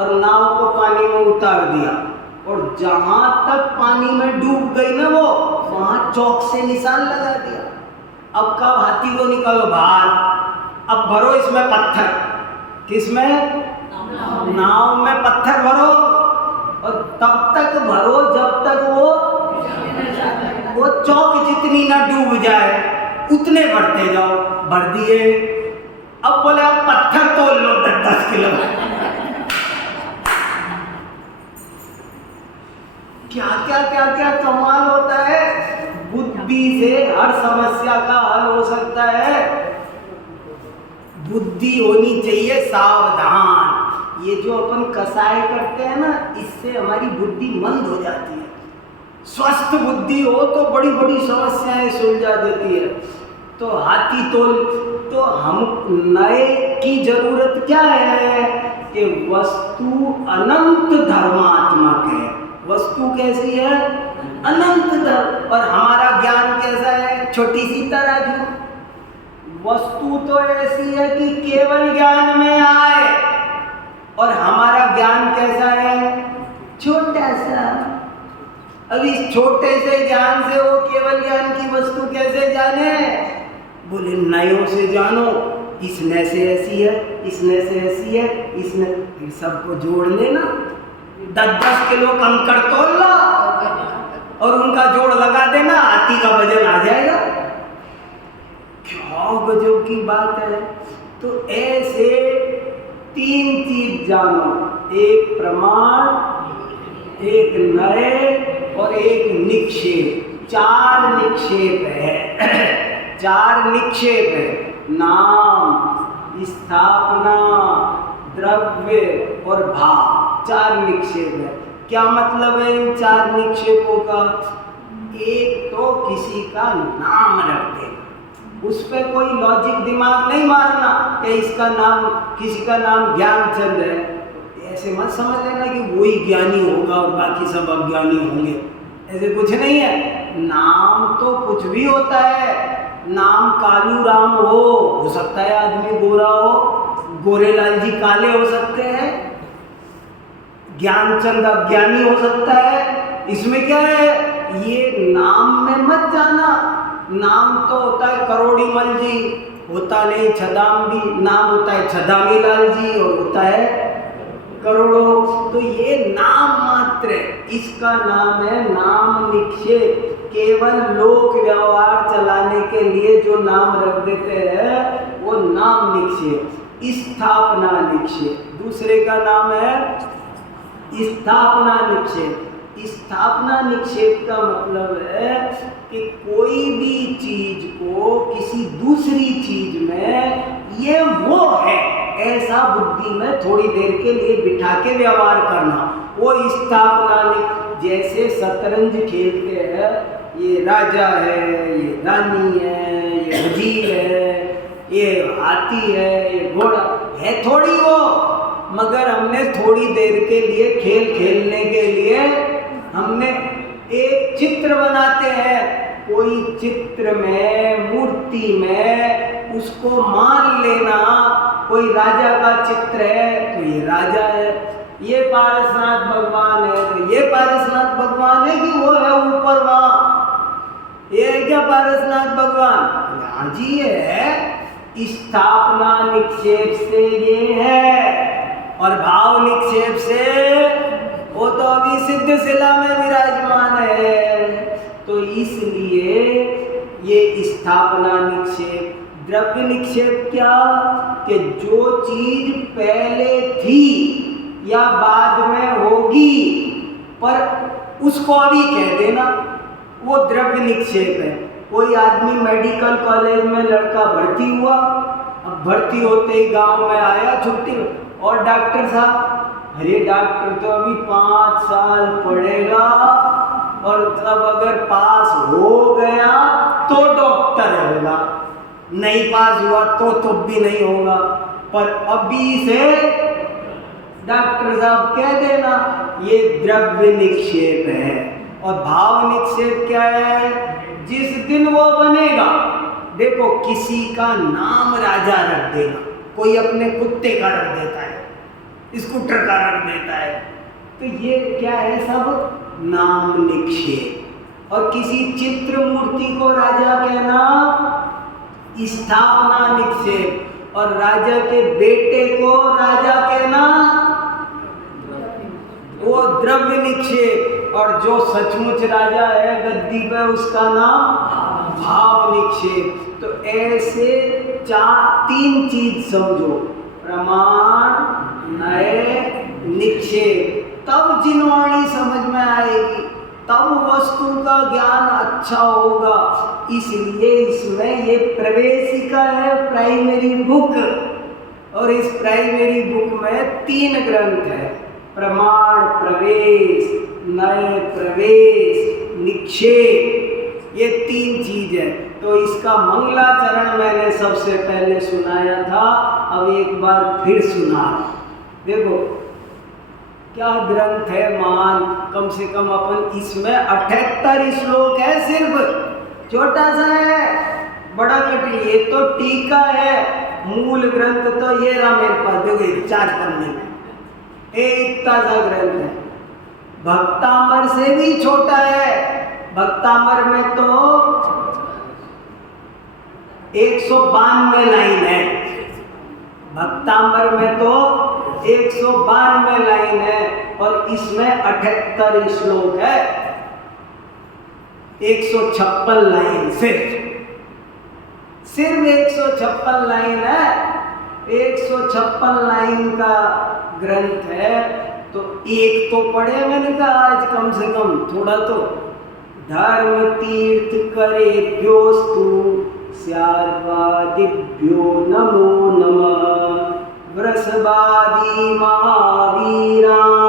और नाव को पानी में उतार दिया, और जहां तक पानी में डूब गई ना वो, वहां चौक से निशान लगा दिया। अब कब हाथी को निकालो बाहर, अब भरो इसमें पत्थर, किसमें? नाव में पत्थर भरो, और तब तक भरो जब तक वो चौक जितनी ना डूब जाए, उतने भरते जाओ। भर दिए। अब बोले अब पत्थर तोल लो 10-10 किलो। क्या क्या क्या क्या कमाल होता है। बुद्धि से हर समस्या का हल हो सकता है। बुद्धि होनी चाहिए सावधान। ये जो अपन कसाय करते हैं ना, इससे हमारी बुद्धि मंद हो जाती है। स्वस्थ बुद्धि हो तो बड़ी बड़ी समस्याएं सुलझा देती है। तो हाथी तोल, तो हम नए की जरूरत क्या है कि वस्तु अनंत धर्मात्मक है। वस्तु कैसी है? अनंत धर्म। और हमारा ज्ञान कैसा है? छोटी सी तराजू। वस्तु तो ऐसी है कि केवल ज्ञान में आए, और हमारा ज्ञान कैसा है? छोटा सा। अब इस छोटे से ज्ञान से वो केवल ज्ञान की वस्तु कैसे जाने? बोले नयों से जानो, इसने से ऐसी है, इसने से ऐसी है, इसने, फिर सबको जोड़ लेना। 10-10 किलो कंकड़ तोल लो और उनका जोड़ लगा देना, हाथी का वजन आ जाएगा। क्या गजब की बात है। तो ऐसे 3 चीज जानो, एक प्रमाण, एक नए और एक निक्षेप। 4 निक्षेप है। 4 निक्षेप है। नाम, स्थापना, द्रव्य और भाव। 4 निक्षेप है। क्या मतलब है इन 4 निक्षेपों का? एक तो किसी का नाम रख देना, उस पर कोई लॉजिक दिमाग नहीं मारना कि इसका नाम, किसी का नाम ज्ञानचंद है, ऐसे मत समझ लेना कि वही ज्ञानी होगा और बाकी सब अज्ञानी होंगे। ऐसे कुछ नहीं है। नाम तो कुछ भी होता है। नाम कालू राम हो सकता है आदमी गोरा हो, गोरेलाल जी काले हो सकते हैं, ज्ञानचंद अज्ञानी हो सकता है। इसमें क्या है? ये नाम में मत जाना। नाम तो होता है करोड़ीमल जी, होता नहीं छदाम्बी, नाम होता है छदामी लाल जी और होता है करोड़ों। तो ये नाम मात्र है, इसका नाम है नाम निक्षेप। केवल लोक व्यवहार चलाने के लिए जो नाम रख देते हैं वो नाम निक्षेप। स्थापना निक्षेप दूसरे का नाम है स्थापना निक्षेप। स्थापना निक्षेप का मतलब है कि कोई भी चीज को किसी दूसरी चीज में ये वो है ऐसा बुद्धि में थोड़ी देर के लिए बिठा के व्यवहार करना, वो स्थापना। जैसे शतरंज खेलते हैं, ये राजा है, ये रानी है, ये वजीर है, ये हाथी है, ये घोड़ा है, थोड़ी वो, मगर हमने थोड़ी देर के लिए खेल खेलने के लिए हमने एक चित्र बनाते हैं। कोई चित्र में, मूर्ति में उसको मान लेना, कोई राजा का चित्र है तो ये राजा है, ये पारसनाथ भगवान है तो ये पारसनाथ भगवान है कि वो है ऊपर वहां, ये क्या पारसनाथ भगवान? हाँ जी है। स्थापना निक्षेप से ये है, और भाव निक्षेप से वो तो अभी सिद्ध शिला में विराजमान है। तो इसलिए ये स्थापना निक्षेप। द्रव्य निक्षेप क्या? कि जो चीज पहले थी या बाद में होगी पर उसको अभी कह देना, वो द्रव्य निक्षेप है। कोई आदमी मेडिकल कॉलेज में लड़का भर्ती हुआ, अब भर्ती होते ही गांव में आया छुट्टी, और डॉक्टर साहब, अरे डॉक्टर तो अभी 5 साल पढ़ेगा और तब अगर पास हो गया तो डॉक्टर होगा, नहीं पास हुआ तो भी नहीं होगा, पर अभी से डॉक्टर साहब कह देना। ये द्रव्य निक्षेप है। और भाव निक्षेप क्या है? जिस दिन वो बनेगा, देखो किसी का नाम राजा रख देगा, कोई अपने कुत्ते का रख देता है, स्कूटर का रख देता है, तो ये क्या है, सब नाम निक्षेप। और किसी चित्र मूर्ति को राजा कहना स्थापना निक्षेप, और राजा के बेटे को राजा कहना वो द्रव्य निक्षेप, और जो सचमुच राजा है गद्दी पे उसका नाम भाव निक्षेप। तो ऐसे तीन चीज समझो, प्रमाण, नए, निक्षेप, तब जिनवाणी समझ में आएगी, तब वस्तु का ज्ञान अच्छा होगा। इसलिए इसमें ये प्रवेशिका है, प्राइमरी बुक, और इस प्राइमरी बुक में 3 ग्रंथ है, प्रमाण प्रवेश, नए प्रवेश, निक्षेप, ये 3 चीज है। तो इसका मंगलाचरण मैंने सबसे पहले सुनाया था, अब एक बार फिर सुना। देखो क्या ग्रंथ है महान, कम से कम अपन इसमें 78 श्लोक है, सिर्फ छोटा सा है, बड़ा कठिन। ये तो टीका है, मूल ग्रंथ तो ये रहा मेरे पास, देखो 4 पन्ने में, एक ताजा ग्रंथ है। भक्तामर से भी छोटा है, भक्तामर में तो 192 लाइन है, भक्तामर में तो 192 लाइन है, और इसमें 78 श्लोक है, 156 लाइन, सिर्फ 156 लाइन है, 156 लाइन का ग्रंथ है। तो एक तो पढ़े, मैंने कहा आज कम से कम थोड़ा तो। धर्म तीर्थ करेभ्योस्तु स्याद्वादिभ्यो नमो नमः, वृषभादि महावीरान्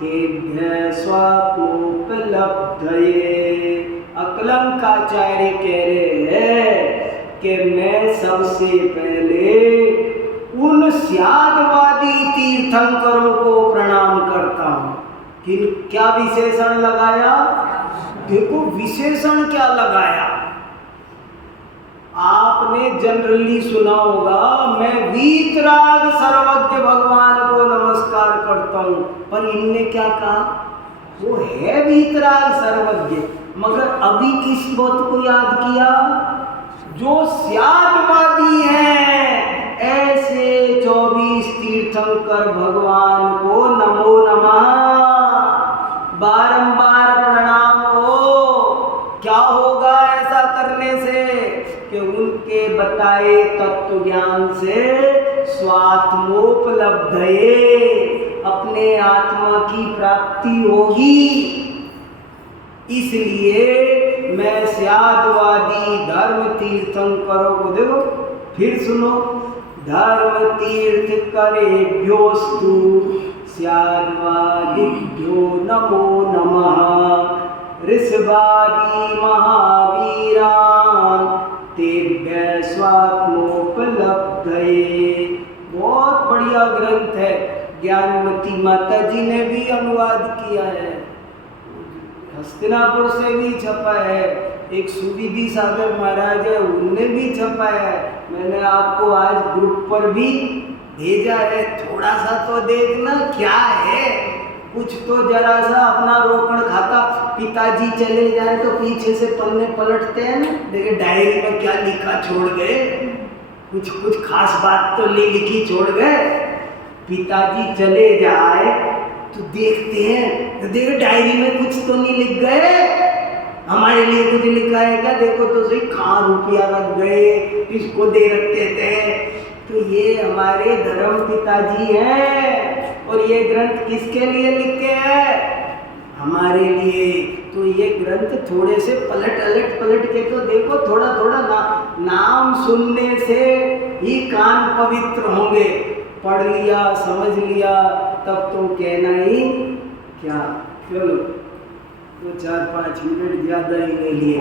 तेभ्यः स्वात्मोपलब्धये। अकलंकाचार्य कह रहे हैं कि मैं सबसे पहले उन स्यादवादी तीर्थंकरों को प्रणाम करता हूँ। क्या विशेषण लगाया, देखो विशेषण क्या लगाया। आपने जनरली सुना होगा, मैं वीतराग सर्वज्ञ भगवान को नमस्कार करता हूँ, पर इनने क्या कहा, वो है वीतराग सर्वज्ञ, मगर अभी किस बात को याद किया, जो स्यादवादी हैं, ऐसे 24 तीर्थंकर भगवान को नमो नमः बारंबार प्रणाम हो। क्या होगा ऐसा करने से, कि उनके बताए तत्व ज्ञान से स्वात्मोपलब्धये, अपने आत्मा की प्राप्ति होगी। इसलिए मैं स्यादवादी धर्म तीर्थंकरों को, देखो फिर सुनो, धर्म तीर्थ करेभ्योस्तु स्याद्वादिभ्यो नमो नमः, ऋषभादि महावीरान् तेभ्यः स्वात्मोपलब्धये। बहुत बढ़िया ग्रंथ है, ज्ञानमती माता जी ने भी अनुवाद किया है, हस्तिनापुर से भी छपा है, एक सुविधि सागर महाराज है, उनने भी छपा है। मैंने आपको आज ग्रुप पर भी भेजा है, थोड़ा सा तो देखना क्या है, कुछ तो जरा सा अपना रोकड़ खाता। पिताजी चले जाए तो पीछे से पन्ने पलटते हैं ना, देखिए डायरी में क्या लिखा छोड़ गए, कुछ खास बात तो लिखी छोड़ गए। पिताजी चले जाए तो देखते हैं, तो देखो डायरी में कुछ तो नहीं लिख गए, हमारे लिए कुछ लिखा है क्या, देखो तो सही, कहाँ रुपया रख गए, किसको दे रखते थे। तो ये हमारे धर्म पिताजी हैं, और ये ग्रंथ किसके लिए लिखे हैं, हमारे लिए। तो ये ग्रंथ थोड़े से पलट के तो देखो, थोड़ा थोड़ा नाम सुनने से ही कान पवित्र होंगे। पढ़ लिया, समझ लिया, तब तो कहना ही क्या। चलो तो 4-5 मिनट ज़्यादा ही ले लिए।